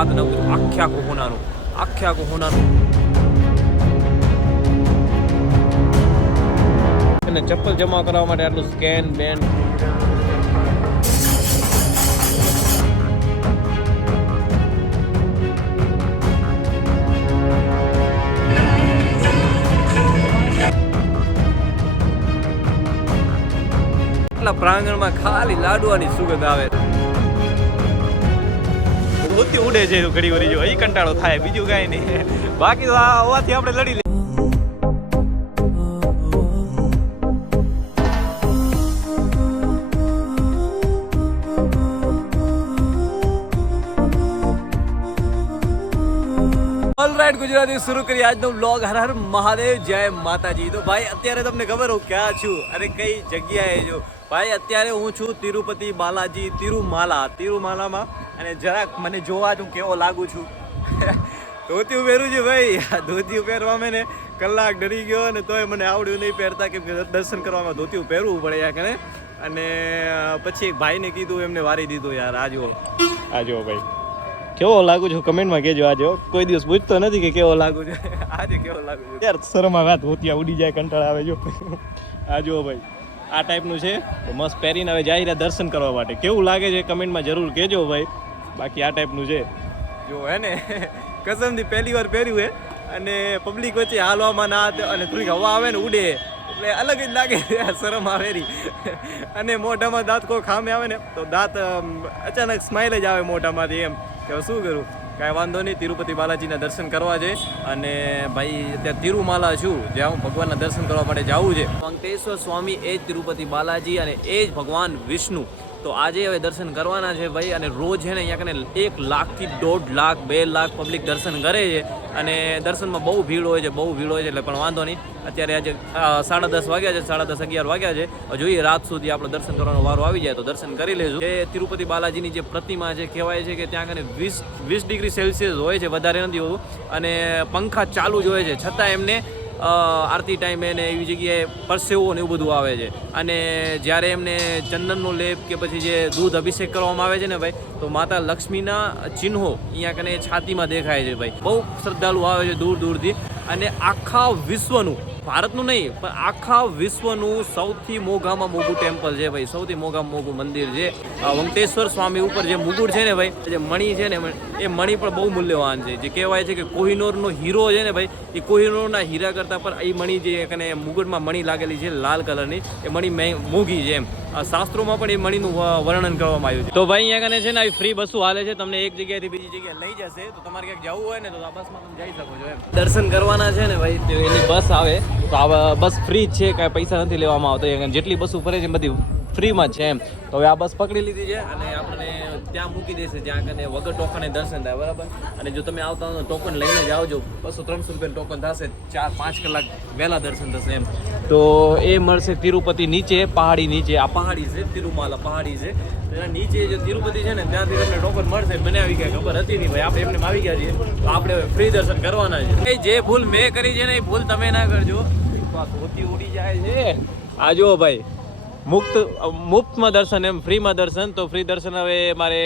સાધન કર્યું આખે આખું હોનાનું અને ચપ્પલ જમા કરવા માટે આટલું સ્કેન બેન પ્રાંગણમાં ખાલી લાડવાની સુગંધ આવે ધોતી ઉડે છે ઘડી વળી જો એ કંટાળો થાય બીજું કાંઈ નહીં બાકી તો આ હોવાથી આપણે લડી લઈએ ઓલરાઈટ ગુજરાતી શરૂ કરી આજનો વ્લોગ હર હર મહાદેવ જય માતાજી તો ભાઈ અત્યારે તમને ખબર હું ક્યાં છું અને કઈ જગ્યાએ છું ભાઈ અત્યારે હું છું તિરુપતિ બાલાજી તિરુમાલામાં અને જરાક મને જોવા છું કેવો લાગુ છું ધોતી પહેરું છે ભાઈ ધોતી પહેરવામાં ને કલાક ડરી ગયો અને તોય મને આવડ્યું નહીં પહેરતા કેમ કે દર્શન કરવામાં ધોતી પહેરવું પડે યાર કને અને પછી એક ભાઈને કીધું એમને વારી દીધું યાર આ જુઓ ભાઈ કેવો લાગુ છું કમેન્ટમાં કહેજો આજે કોઈ દિવસ પૂછતો નથી કે કેવો લાગુ છે આજે કેવો લાગુ છે યાર શરમમાં વાત ધોતિયા ઉડી જાય કંટાળા આવે જો આ જુઓ ભાઈ આ ટાઈપનું છે તો મસ્ત પહેરીને હવે જાય રહ્યા દર્શન કરવા માટે કેવું લાગે છે કમેન્ટમાં જરૂર કહેજો ભાઈ બાકી આ ટાઈપનું છે જો હે ને કસમથી પહેલી વાર પહેર્યું હે અને પબ્લિક વચ્ચે હાલવામાં ના અને થોડીક હવા આવે ને ઉડે એટલે અલગ જ લાગે શરમ આવેરી અને મોઢામાં દાંત કોઈ ખામે આવે ને તો દાંત અચાનક સ્માઇલ જ આવે મોઢામાંથી એમ કે શું કરું કાંઈ વાંધો નહીં તિરુપતિ બાલાજીના દર્શન કરવા છે અને ભાઈ ત્યાં તિરુમાલા છું જ્યાં હું ભગવાનના દર્શન કરવા માટે જાવું છે વેંકટેશ્વર સ્વામી એ જ તિરુપતિ બાલાજી અને એ જ ભગવાન વિષ્ણુ તો આજે હવે દર્શન કરવાના છે ભાઈ અને રોજ છે ને અહીંયા કને 1 લાખથી 1.5 લાખ 2 લાખ પબ્લિક દર્શન કરે છે અને દર્શનમાં બહુ ભીડ હોય છે એટલે પણ વાંધો નહીં અત્યારે આજે 10:30 વાગ્યા છે 10:30 11 વાગ્યા છે જોઈએ રાત સુધી આપણે દર્શન કરવાનો વારો આવી જાય તો દર્શન કરી લેશું એ તિરુપતિ બાલાજીની જે પ્રતિમા છે કહેવાય છે કે ત્યાં કને 20 ડિગ્રી સેલ્સિયસ હોય છે વધારે નથી હોતું અને પંખા ચાલુ જ હોય છે છતાં એમને આરતી ટાઈમે ને એવી જગ્યાએ પરસેવો ને એવું બધું આવે છે અને જ્યારે એમને ચંદનનો લેપ કે પછી જે દૂધ અભિષેક કરવામાં આવે છે ને ભાઈ તો માતા લક્ષ્મીના ચિહ્નો અહીંયા કને છાતીમાં દેખાય છે ભાઈ બહુ શ્રદ્ધાળુ આવે છે દૂર દૂરથી અને આખા વિશ્વનું ભારતનું નહીં પણ આખા વિશ્વનું સૌથી મોંઘામાં મોંઘું ટેમ્પલ છે ભાઈ સૌથી મોંઘામાં મોંઘું મંદિર છે વેંકટેશ્વર સ્વામી ઉપર જે મુગુટ છે ને ભાઈ જે મણી છે ને એ મણી પણ બહુ મૂલ્યવાન છે જે કહેવાય છે કે કોહિનૂરનો હીરો છે ને ભાઈ એ કોહિનૂરના હીરા કરતાં પણ એ મણી જે કને મુગુટમાં મણી લાગેલી છે લાલ કલરની એ મણી મોંઘી છે એમ શાસ્ત્રોમાં પણ એ મણીનું વર્ણન કરવામાં આવ્યું છે તો ભાઈ અહીંયા કને છે ને આવી ફ્રી બસો હાલે છે તમને એક જગ્યાએથી બીજી જગ્યાએ લઈ જશે તો તમારે ક્યાંક જવું હોય ને તો આ બસમાં તમે જઈ શકો છો એમ દર્શન કરવાના છે ને ભાઈ એની બસ આવે તો આ બસ ફ્રી જ છે કાંઈ પૈસા નથી લેવામાં આવતા જેટલી બસો ફરે છે બધી ફ્રીમાં જ છે એમ તો હવે આ બસ પકડી લીધી છે અને આપણને ત્યાં મૂકી દેશે જ્યાં કને વગર ટોકને દર્શન થાય બરાબર અને જો તમે આવતા હો ટોકન લઈને જ આવજો 200-300 રૂપિયાનું ટોકન થશે 4-5 કલાક વહેલા દર્શન થશે એમ તો એ મળશે તિરુપતિ નીચે પહાડી નીચે આ પહાડી છે તિરુમાલા પહાડી છે એના નીચે જે તિરુપતિ છે ને ત્યાંથી તમને ટોકન મળશે મને આવી ગયા ખબર હતી નહીં ભાઈ આપણે એમને આવી ગયા છીએ તો આપણે ફ્રી દર્શન કરવાના છે જે ભૂલ મેં કરી છે ને એ ભૂલ તમે ના કરજો ધોતી ઉડી જાય છે આ જુઓ ભાઈ મુફ્તમાં દર્શન એમ ફ્રીમાં દર્શન તો ફ્રી દર્શન હવે મારે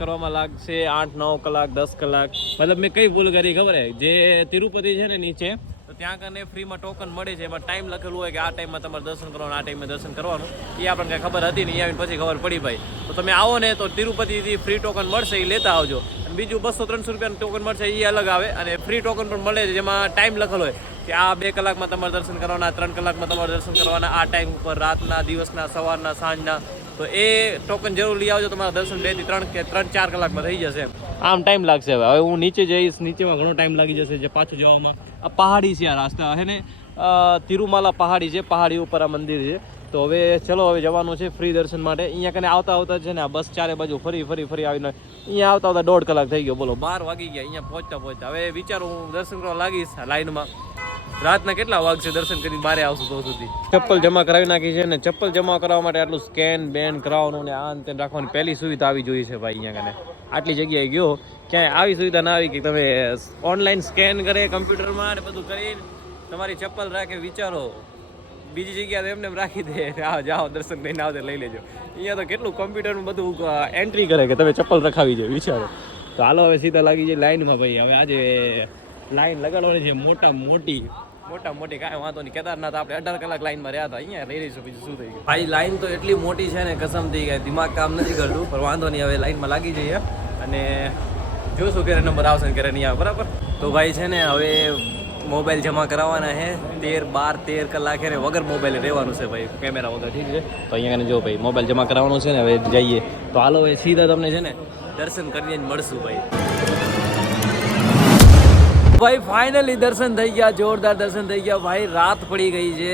કરવામાં લાગશે 8-9 કલાક 10 કલાક મતલબ મેં કઈ ભૂલ કરી ખબર હે જે તિરુપતિ છે ને નીચે તો ત્યાં કને ફ્રીમાં ટોકન મળે છે એમાં ટાઈમ લખેલું હોય કે આ ટાઈમમાં તમારે દર્શન કરવાનું આ ટાઈમે દર્શન કરવાનું એ આપણને કાંઈ ખબર હતી નહીં આવીને પછી ખબર પડી ભાઈ તો તમે આવો ને તો તિરુપતિથી ફ્રી ટોકન મળશે એ લેતા આવજો બીજું 200-300 રૂપિયાનું ટોકન મળશે એ અલગ આવે અને ફ્રી ટોકન પણ મળે છે જેમાં ટાઈમ લખેલો હોય કે આ 2 કલાકમાં તમારે દર્શન કરવાના 3 કલાકમાં તમારે દર્શન કરવાના આ ટાઈમ ઉપર રાતના દિવસના સવારના સાંજના તો એ ટોકન જરૂર લઈ આવજો તમારા દર્શન 2 થી 3 કે 3-4 કલાકમાં થઈ જશે આમ ટાઈમ લાગશે હવે હું નીચે જઈશ નીચેમાં ઘણો ટાઈમ લાગી જશે જે પાછું જવામાં આ પહાડી છે આ રસ્તા હે ને તિરુમાલા પહાડી છે પહાડી ઉપર આ મંદિર છે તો હવે ચલો હવે જવાનું છે ફ્રી દર્શન માટે અહીંયા કને આવતા છે ને આ બસ ચારે બાજુ ફરી આવીને અહીંયા આવતા 1.5 કલાક થઈ ગયો બોલો 12 વાગી ગયા અહીંયા પહોંચતા હવે વિચારું હું દર્શન કરવા લાગીશ લાઈનમાં રાતના કેટલા વાગશે દર્શન કરીને બારે આવશું તો સુધી ચપ્પલ જમા કરાવી નાખી છે ને ચપ્પલ જમા કરાવવા માટે આટલું સ્કેન બેન કરાવવાનું ને આ અંતે રાખવાની પહેલી સુવિધા આવી જોઈએ છે ભાઈ અહીંયા કને આટલી જગ્યાએ ગયો ક્યાંય આવી સુવિધા ના આવી કે તમે ઓનલાઈન સ્કેન કરે કમ્પ્યુટરમાં ને બધું કરીને તમારી ચપ્પલ રાખે વિચારો બીજી જગ્યાએ એમને રાખી દે જાઓ દર્શન કરીને આવતે લઈ લેજો અહીંયા તો કેટલું કમ્પ્યુટરનું બધું એન્ટ્રી કરે કે તમે ચપ્પલ રખાવી છે વિચારો તો હાલો હવે સીધા લાગી જાય લાઈનમાં ભાઈ. હવે આજે લાઈન લગાડવાની છે મોટા મોટી કાંઈ વાંધો નહીં. કેદારનાથ આપણે 18 કલાક લાઈનમાં રહ્યા હતા, અહીંયા રહી રહીશું, બીજું શું થઈ ગયું ભાઈ. લાઈન તો એટલી મોટી છે ને કસમ થઈ ગઈ, દિમાગ કામ નથી કરતું, પણ વાંધો નહીં, હવે લાઈનમાં લાગી જઈએ અને જોશું ક્યારે નંબર આવશે ને ક્યારે નહીં આવે, બરાબર. તો ભાઈ છે ને હવે મોબાઈલ જમા કરાવવાના છે 13 કલાક ને વગર મોબાઈલ રહેવાનું છે ભાઈ, કેમેરા વગર, ઠીક છે. તો અહીંયા જો ભાઈ મોબાઈલ જમા કરાવવાનું છે ને, હવે જઈએ. તો હાલો હવે સીધા તમને છે ને દર્શન કરીને જ મળશું ભાઈ. ભાઈ ફાઇનલી દર્શન થઈ ગયા, જોરદાર દર્શન થઈ ગયા ભાઈ. રાત પડી ગઈ છે,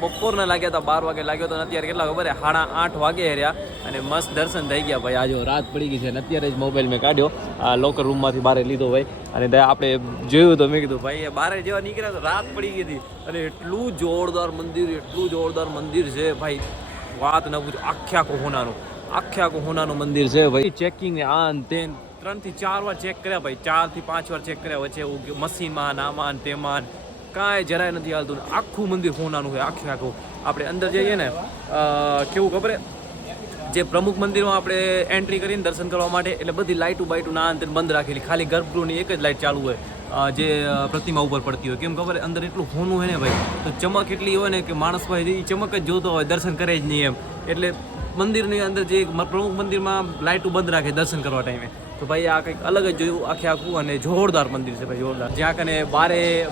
બપોરના લાગ્યા હતા 12 વાગે લાગ્યો તો અત્યારે કેટલા ખબર 8:30 વાગે રહ્યા અને મસ્ત દર્શન થઈ ગયા ભાઈ. આજો રાત પડી ગઈ છે અને અત્યારે જ મોબાઈલ મેં કાઢ્યો, આ લોકર રૂમમાંથી બહાર લીધો ભાઈ, અને આપણે જોયું તો મેં કીધું ભાઈ બહાર જેવા નીકળ્યા તો રાત પડી ગઈ હતી. અને એટલું જોરદાર મંદિર છે ભાઈ, વાત ન પૂછો. આખે આખું હોનાનું મંદિર છે ભાઈ. ચેકિંગ આન તેન 3 થી 4 વાર ચેક કર્યા ભાઈ, 4 થી 5 વાર ચેક કર્યા, વચ્ચે મસીનમાં આમાં તેમાં કાંઈ જરાય નથી હાલતું. આખું મંદિર હોનાનું છે, આખું. આપણે અંદર જઈએ ને કેવું ખબર જે પ્રમુખ મંદિરમાં આપણે એન્ટ્રી કરીને દર્શન કરવા માટે એટલે બધી લાઇટું બાઇટું ના અંતે બંધ રાખેલી, ખાલી ગર્ભગૃહની એક જ લાઇટ ચાલુ હોય જે પ્રતિમા ઉપર પડતી હોય. કેમ ખબર અંદર એટલું હોનું હોય ને ભાઈ, તો ચમક એટલી હોય ને કે માણસ ભાઈ ચમક જ જોતો હોય, દર્શન કરે જ નહીં એમ. એટલે મંદિરની અંદર જે પ્રમુખ મંદિરમાં લાઇટું બંધ રાખે દર્શન કરવા ટાઈમે. તો ભાઈ આ કંઈક અલગ જ જોયું આખું, અને જોરદાર મંદિર છે ભાઈ, જોરદાર. જ્યાં કને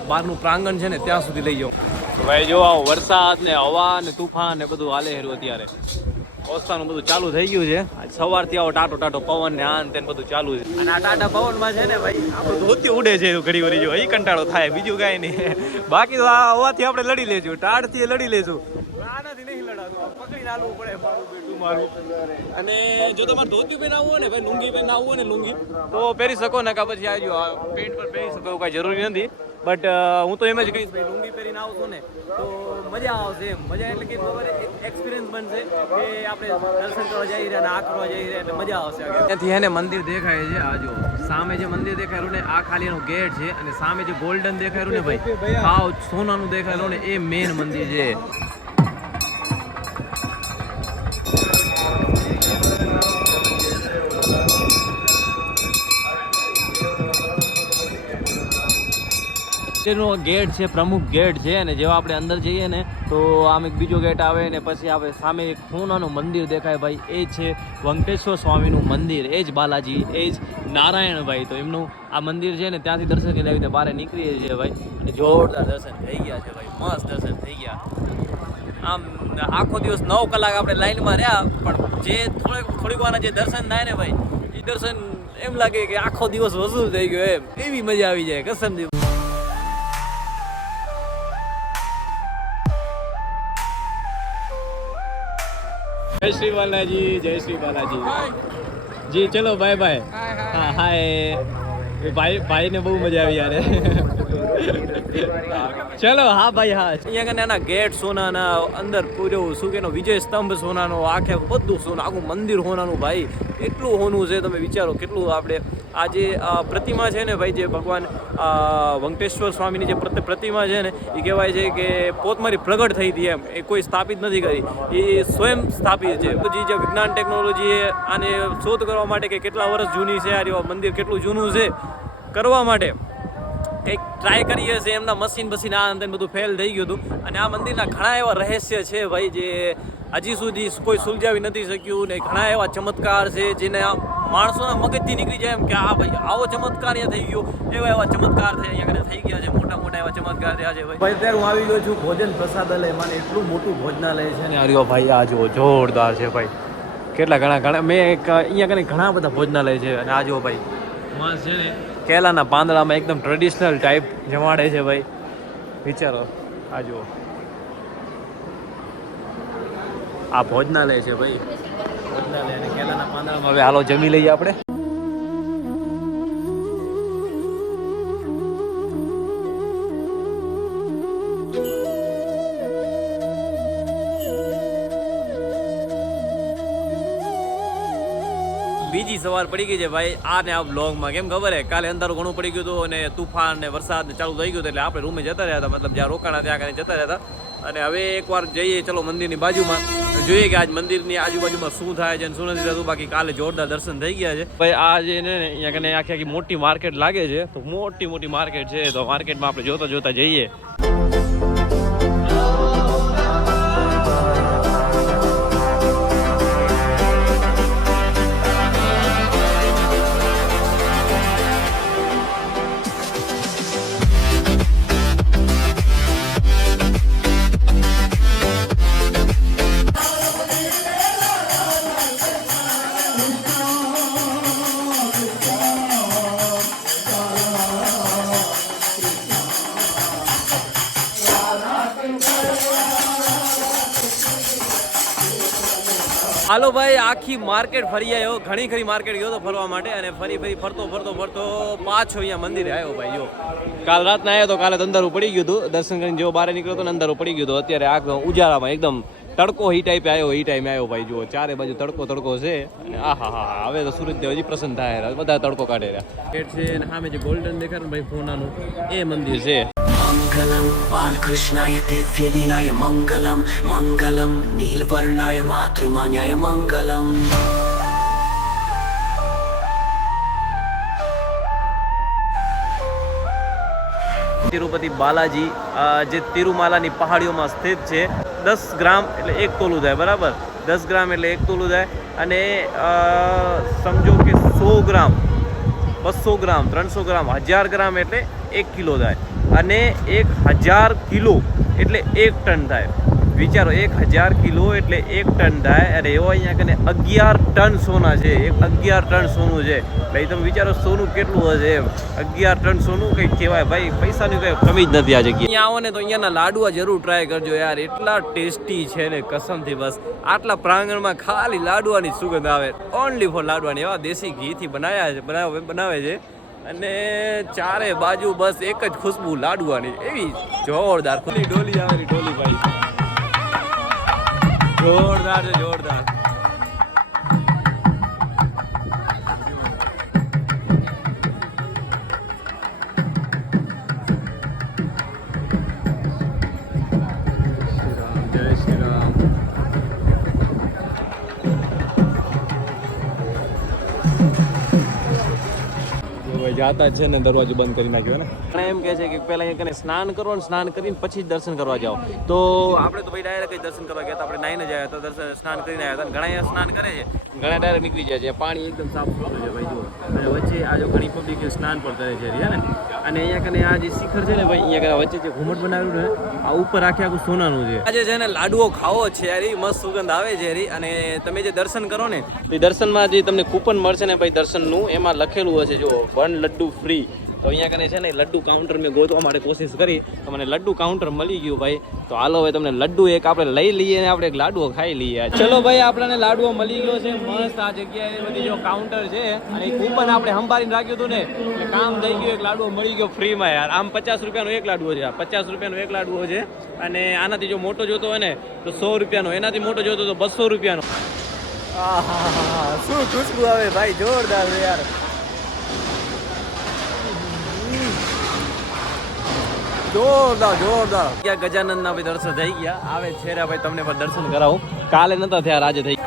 બહારનું પ્રાંગણ છે ને ત્યાં સુધી લઈ જાઓ. તો ભાઈ જો આવો વરસાદ ને હવા ને તુફાન ને બધું હાલે હેરું અત્યારે. ઓસ્તાનું બધું ચાલુ થઈ ગયું છે. સવારથી આવો ટાટો પવન ને આન તેને બધું ચાલુ છે. અને આ ટાટા પવનમાં છે ને ભાઈ આપણું ધોતી ઉડે છે ઘડી જો, એ કંટાળો થાય, બીજું કાંઈ નહીં. બાકી તો આ હવાથી આપણે લડી લેશું, ટાળથી લડી લેશું, આનાથી નહીં લડાતું, પકડીને હાલવું પડે મારું બેટું મારું. અને જો તમારે ધોતી પહેરાવવું હોય ને ભાઈ, લુંગી પહેરાવવું હોય ને લુંગી તો પહેરી શકો ને, કાં પછી આજુ પેન્ટ પર પહેરી શકો, એવું કાંઈ જરૂરી નથી. બટ હું તો એમ જ કહીશ ભાઈ, લુંગી પહેરીને આવશું ને તો મજા આવશે. એમ મજા એટલે કે ખબર એક્સપિરિયન્સ બનશે કે આપણે દર્શન કરવા જઈ રહ્યા અને આ કરવા જઈ રહ્યા, એટલે મજા આવશે. ત્યાંથી એને મંદિર દેખાય છે, આ જો સામે જે મંદિર દેખાયેલું ને આ ખાલી એનો ગેટ છે, અને સામે જે ગોલ્ડન દેખાયેલું ને ભાઈ, હાવ સોનાનું દેખાયેલું ને એ મેઇન મંદિર છે. ગેટ છે, પ્રમુખ ગેટ છે, અને જેવા આપણે અંદર જઈએ ને તો આમ એક બીજો ગેટ આવે ને પછી આપણે સામે એક સોનાનું મંદિર દેખાય ભાઈ, એ છે વેંકટેશ્વર સ્વામીનું મંદિર, એ જ બાલાજી, એ જ નારાયણભાઈ. તો એમનું આ મંદિર છે ને ત્યાંથી દર્શન કરી આવીને બહાર નીકળીએ છીએ ભાઈ, અને જોરદાર દર્શન થઈ ગયા છે ભાઈ, મસ્ત દર્શન થઈ ગયા. આમ આખો દિવસ 9 કલાક આપણે લાઈનમાં રહ્યા, પણ જે થોડીક વારના જે દર્શન થાય ને ભાઈ, એ દર્શન એમ લાગે કે આખો દિવસ વસૂલ થઈ ગયો એમ, એવી મજા આવી જાય કસમથી. જય શ્રી બાલાજી જી. ચલો બાય બાય. હા હાય ભાઈ ને બહુ મજા આવી યાર. ચલો હા ભાઈ હા. અહીંયા કને એના ગેટ સોનાના, અંદર પૂરું શું કે વિજય સ્તંભ સોનાનો, આખે બધું સોનું, આખું મંદિર સોનાનું ભાઈ. એટલું સોનું છે, તમે વિચારો કેટલું. આપણે આ જે પ્રતિમા છે ને ભાઈ, જે ભગવાન વેંકટેશ્વર સ્વામીની જે પ્રતિમા છે ને, એ કહેવાય છે કે પોતમારી પ્રગટ થઈ હતી એમ, એ કોઈ સ્થાપિત નથી કરી, એ સ્વયં સ્થાપિત છે. જે વિજ્ઞાન ટેકનોલોજી આને શોધ કરવા માટે કે કેટલા વર્ષ જૂની છે આ મંદિર, કેટલું જૂનું છે કરવા માટે કંઈક ટ્રાય કરી હશે, એમના મશીન આ અંદર બધું ફેલ થઈ ગયું હતું. અને આ મંદિરના ઘણા એવા રહસ્ય છે ભાઈ, જે હજી સુધી કોઈ સુલઝાવી નથી શક્યું, ને ઘણા એવા ચમત્કાર છે જેને માણસોના મગજથી નીકળી જાય એમ કે આ ભાઈ આવો ચમત્કાર અહીંયા થઈ ગયો, એવા ચમત્કાર છે અહીંયા થઈ ગયા છે, મોટા એવા ચમત્કાર થયા છે ભાઈ. અત્યારે હું આવી ગયો છું ભોજન પ્રસાદાલય, મને એટલું મોટું ભોજનાલય છે ને આર્યો ભાઈ, આ જો જોરદાર છે ભાઈ. કેટલા ઘણા મેં અહીંયા કને ઘણા બધા ભોજનાલય છે, અને આ જો ભાઈ માસ છે ને કેલાના પાંદડામાં એકદમ ટ્રેડિશનલ ટાઈપ જમાડે છે ભાઈ, વિચારો. આ જો આ ભોજનાલય છે ભાઈ, ભોજનાલય અને કેલાના પાંદડામાં. હવે હાલો જમી લઈએ આપણે. બીજી સવાર પડી ગઈ છે ભાઈ આ ને આ બ્લોગમાં. કેમ ખબર હે, કાલે અંધારું ઘણું પડી ગયું હતું અને તુફાન ને વરસાદ ચાલુ થઈ ગયું હતું, એટલે આપણે રૂમે જતા રહ્યા હતા, મતલબ જ્યાં રોકાણા ત્યાં જતા રહ્યા હતા. અને હવે એકવાર જઈએ ચલો મંદિરની બાજુમાં, જોઈએ કે આજ મંદિરની આજુબાજુમાં શું થાય છે અને શું નથી થતું. બાકી કાલે જોરદાર દર્શન થઈ ગયા છે ભાઈ. આ જે ને અહીંયા કને આખી મોટી માર્કેટ લાગે છે, તો મોટી માર્કેટ છે. તો માર્કેટમાં આપણે જોતા જઈએ. હાલો ભાઈ, આખી માર્કેટ ફરી આવ્યો. ઘણી ખરી માર્કેટ ગયો તો ફરવા માટે, અને ફરી ફરતો પાછો અહીંયા મંદિરે આવ્યો ભાઈ. જો કાલ રાતના આવ્યો તો કાલે અંધારું પડી ગયું હતું. દર્શન કરીને જેવો બહાર નીકળ્યો તો અંધારું પડી ગયું હતું. અત્યારે આ ઉજાળામાં એકદમ તડકો એ ટાઈમે આવ્યો ભાઈ. જુઓ ચારે બાજુ તડકો છે. અને આહા હવે તો સૂરજદેવ હજી પ્રસન્ન થાય, બધા તડકો કાઢે રહ્યા. ગેટ છે અને સામે જે ગોલ્ડન દેખાય ભાઈ ફોનાનું, એ મંદિર છે. मंगलम बालकृष्णाय दिव्यलीलाय मंगलम मंगलम नीलवर्णाय मातृमान्याय मंगलम. તિરુપતિ બાલાજી જે તિરુમાલાની પહાડીઓમાં સ્થિત છે. 10 ગ્રામ એટલે 1 તોલું થાય, બરાબર. 10 ગ્રામ એટલે 1 તોલું થાય. અને સમજો કે 100 ગ્રામ, 200 ગ્રામ, 300 ગ્રામ, 1000 ગ્રામ એટલે 1 કિલો થાય. અને 1000 કિલો એટલે 1 ટન થાય. વિચારો, 1000 કિલો એટલે 1 ટન થાય. અને એવો અહીંયા કને 11 ટન સોના છે. 11 ટન સોનું છે ભાઈ. તમે વિચારો સોનું કેટલું હશે એમ. 11 ટન સોનું કંઈક કહેવાય ભાઈ. પૈસાની કંઈ કમી જ નથી આ જગ્યાએ. અહીંયા આવો ને તો અહીંયાના લાડવા જરૂર ટ્રાય કરજો યાર. એટલા ટેસ્ટી છે ને કસમથી. બસ આટલા પ્રાંગણમાં ખાલી લાડવાની સુગંધ આવે. ઓનલી ફોર લાડવાની. એવા દેશી ઘીથી બનાવે છે. અને ચારે બાજુ બસ એક જ ખુશ્બુ લાડવાની. એવી જોરદાર ડોલી આવેલી ડોલી ભાઈ. જોરદાર છે, જોરદાર. જય શ્રી રામ. જાતા છે ને દરવાજો બંધ કરી નાખ્યો ને. પણ એમ કહે છે કે પહેલા અહીંયા કને સ્નાન કરો ને સ્નાન કરીને પછી જ દર્શન કરવા જાઓ. તો આપણે તો ભાઈ ડાયરેક્ટ દર્શન કરવા ગયા હતા. આપણે નાઈને જ આવ્યા તો સ્નાન કરીને આવ્યા હતા. ઘણા અહીંયા સ્નાન કરે છે, ઘણા ડાયરેક્ટ નીકળી જાય છે. પાણી એકદમ સાફ સુથરું છે ભાઈ. જુઓ, અને વચ્ચે આ જો ઘણી પબ્લિક સ્નાન પણ કરે છે ને. અને અહીંયા કને આ જે શિખર છે ને ભાઈ, અહીંયા કને વચ્ચે જે ઘુમટ બનાવ્યું ને, આ ઉપર આખું સોનાનું છે. આજે છે ને લાડુઓ ખાવો છે યાર. મસ્ત સુગંધ આવે છે યાર. અને તમે જે દર્શન કરો ને, તો દર્શનમાં જે તમને કૂપન મળશે ને ભાઈ દર્શનનું, એમાં લખેલું હશે જો 1 લડ્ડુ ફ્રી. તો અહીંયા કને છે ને લડ્ડુ કાઉન્ટર મેં ગોતવા માટે કોશિશ કરી, તો મને લડ્ડુ કાઉન્ટર મળી ગયું ભાઈ. તો હાલો હવે તમને લડ્ડુ એક આપણે લઈ લઈએ ને આપણે એક લાડુઓ ખાઈ લઈએ. ચલો ભાઈ, આપણને લાડુઓ મળી ગયો છે મસ્ત. આ જગ્યાએ બધી જો કાઉન્ટર છે, અને કૂપન આપણે સંભાળીને રાખ્યું હતું ને, એટલે કામ થઈ ગયું. એક લાડુઓ મળી ગયો ફ્રીમાં યાર. આમ 50 રૂપિયાનો એક લાડુઓ છે. 50 રૂપિયાનો એક લાડુઓ છે. અને આનાથી જો મોટો જોતો હોય ને તો 100 રૂપિયાનો, એનાથી મોટો જોતો તો 200 રૂપિયાનો. શું ખુશ્બુ આવે ભાઈ, જોરદાર છે યાર. જોરદાર. ક્યાં ગજાનંદ ના ભાઈ દર્શન થઈ ગયા. આવે છે ભાઈ, તમને પણ દર્શન કરાવું. કાલે નતા થયા, આજે થઈ.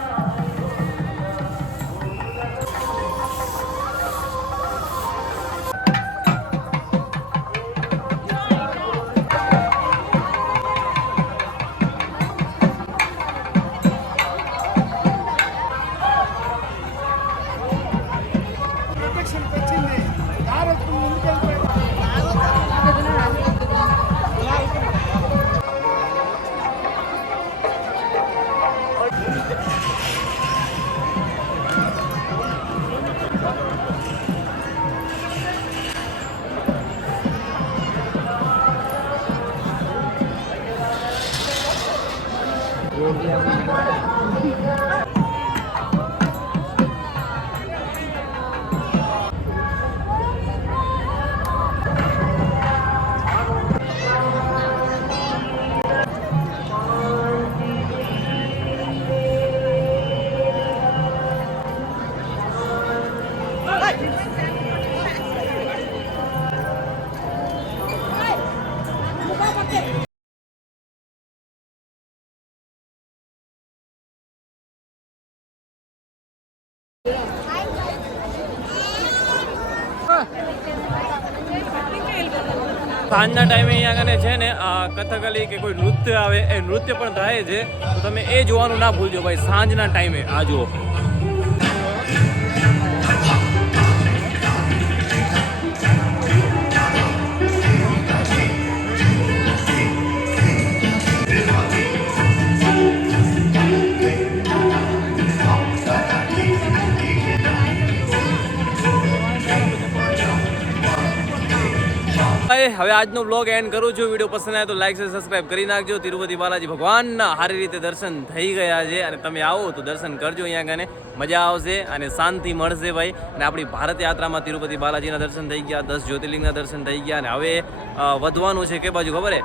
સાંજના ટાઈમે અહીંયા આગળ છે ને કથકલી કે કોઈ નૃત્ય આવે એ નૃત્ય પણ થાય છે, તો તમે એ જોવાનું ના ભૂલજો ભાઈ સાંજના ટાઈમે. આ જુઓ હવે આજનો બ્લોગ એન્ડ કરું છું. વિડીયો પસંદ આવે તો લાઈક છે, સબસ્ક્રાઇબ કરી નાખજો. તિરુપતિ બાલાજી ભગવાનના સારી રીતે દર્શન થઈ ગયા છે અને તમે આવો તો દર્શન કરજો. અહીંયા કને મજા આવશે અને શાંતિ મળશે ભાઈ. અને આપણી ભારત યાત્રામાં તિરુપતિ બાલાજીના દર્શન થઈ ગયા, 10 જ્યોતિર્લિંગના દર્શન થઈ ગયા અને હવે વધવાનું છે કે બાજુ ખબર હે?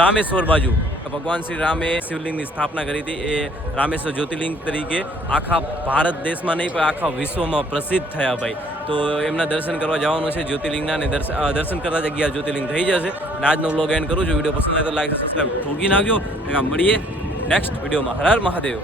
રામેશ્વર બાજુ. ભગવાન શ્રી રામે શિવલિંગની સ્થાપના કરી હતી. એ રામેશ્વર જ્યોતિર્લિંગ તરીકે આખા ભારત દેશમાં નહીં પણ આખા વિશ્વમાં પ્રસિદ્ધ થયા ભાઈ. તો એમના દર્શન કરવા જવાનું છે જ્યોતિર્લિંગના, અને દર્શન કરતા જ 11 જ્યોતિર્લિંગ થઈ જશે. અને આજનો વ્લોગ એન્ડ કરું છું. વિડીયો પસંદ આવે તો લાઈક સબસ્ક્રાઈબ ઠોકી નાખજો. મળીએ નેક્સ્ટ વિડીયોમાં. હર હર મહાદેવ.